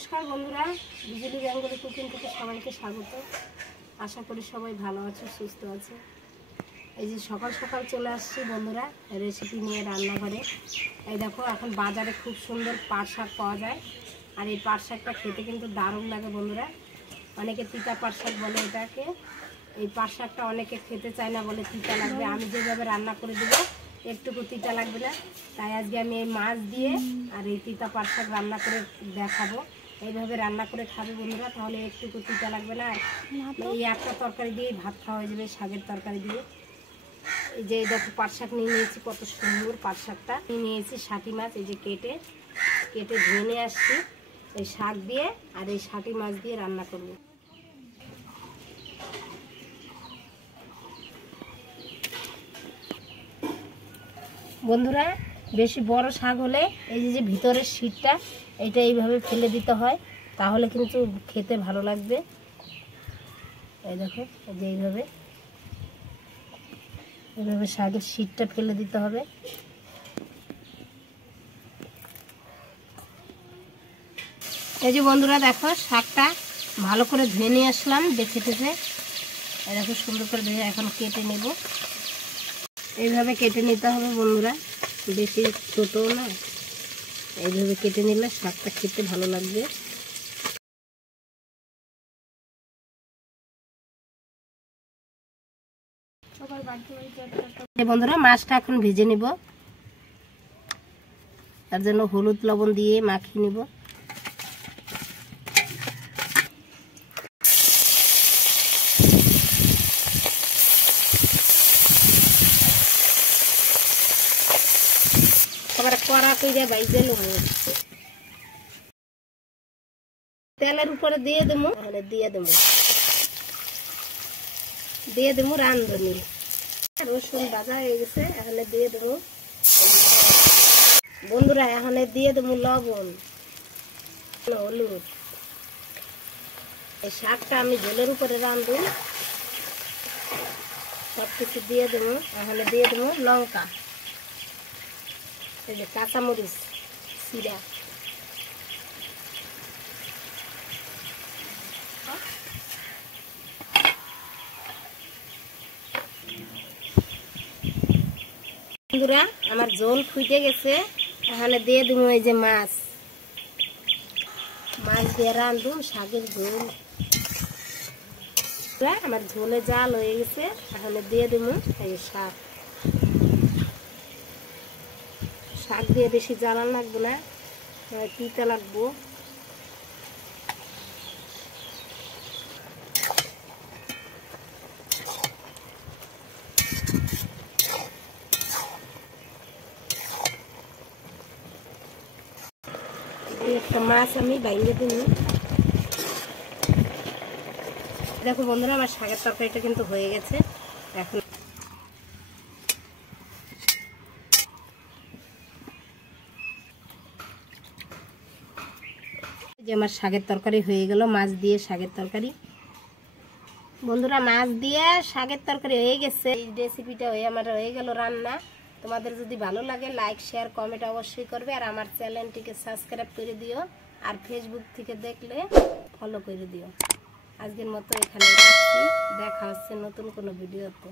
নমস্কার বন্ধুরা, বিজলি Bengali cooking থেকে সবাইকে স্বাগত। আশা করি সবাই ভালো আছে, সুস্থ আছে। এই যে সকাল সকাল চলে আসছি বন্ধুরা রেসিপি নিয়ে রান্নাঘরে। এই দেখো, এখন বাজারে খুব সুন্দর পাট শাক পাওয়া যায়, আর এই পাট শাকটা খেতে কিন্তু দারুণ লাগে বন্ধুরা। অনেকে তিতা পাট শাক বলে এটাকে। এই পাট শাকটা অনেকে খেতে চায় না, বলে তিতা লাগবে। আমি যেভাবে রান্না করে দেবো একটুকু তিতা লাগবে না, তাই আজকে আমি এই মাছ দিয়ে আর এই তিতা পাট শাক রান্না করে দেখাবো। এইভাবে রান্না করে খাবে বন্ধুরা, তাহলে একটুকু তিতা লাগবে না। এই একটা তরকারি দিয়ে ভাত খাওয়া হয়ে যাবে, শাকের তরকারি দিয়ে। এই যে দেখো, পাট শাক নিয়ে নিয়েছি, কত সুন্দর পাট শাকটা নিয়ে নিয়েছি। শাটি মাছ এই যে কেটে ধুয়ে নিয়ে আসছি। এই শাক দিয়ে আর এই শাটি মাছ দিয়ে রান্না করবো। বন্ধুরা, বেশি বড় শাক হলে এই যে ভিতরের শীতটা এটা এইভাবে ফেলে দিতে হয়, তাহলে কিন্তু খেতে ভালো লাগবে। এই দেখো, এই যে এইভাবে শাকের শীতটা ফেলে দিতে হবে। এই যে বন্ধুরা দেখো, শাকটা ভালো করে ধুয়ে নিয়ে আসলাম বেছে টেছে। এই দেখো, সুন্দর করে ধুয়ে এখন কেটে নেব। এইভাবে কেটে নিতে হবে বন্ধুরা, বেশি ছোটও না। এইভাবে কেটে নিলে শাকটা খেতে ভালো লাগবে। বন্ধুরা, মাছটা এখন ভেজে নিব। তার জন্য হলুদ লবণ দিয়ে মাখিয়ে নিব। কড়া করে বাইজে নেব, তেলের উপরে দিয়ে দেবো, তাহলে দিয়ে দেবো রাঁধুনি। রসুন ভাজা হয়ে গেছে, এখানে দিয়ে দেবো বন্ধুরা, এখানে দিয়ে দেবো লবণ, হলুদ। এই শাকটা আমি ঝোলের উপরে রাঁধবো, সব কিছু দিয়ে দেবো। এখানে দিয়ে দেবো লঙ্কা, এই যে কাঁচামরিচ চিরা, বন্ধুরা আমার ঝোল ফুটে গেছে। এখানে দিয়ে দেবো এই যে মাছ দিয়ে রাঁধুন শাকের ঝোল। আমার ঝোলে জাল হয়ে গেছে, এখানে দিয়ে দেবো এই শাক দিয়ে বেশি জ্বালান লাগবে না, তিতা লাগবো। একটা মাছ আমি বাইরে দিই। দেখো বন্ধুরা, আমার শাকের তরকারিটা কিন্তু হয়ে গেছে। এখন যে আমার শাকের তরকারি হয়ে গেল, মাছ দিয়ে শাকের তরকারি। বন্ধুরা, মাছ দিয়ে শাকের তরকারি হয়ে গেছে। এই রেসিপিটা আমার হয়ে গেল রান্না। তোমাদের যদি ভালো লাগে লাইক শেয়ার কমেন্ট অবশ্যই করবে, আর আমার চ্যানেলটিকে সাবস্ক্রাইব করে দিও, আর ফেসবুক থেকে দেখলে ফলো করে দিও। আজকের মতো এখানে রাখছি, দেখা হচ্ছে নতুন কোনো ভিডিওতে।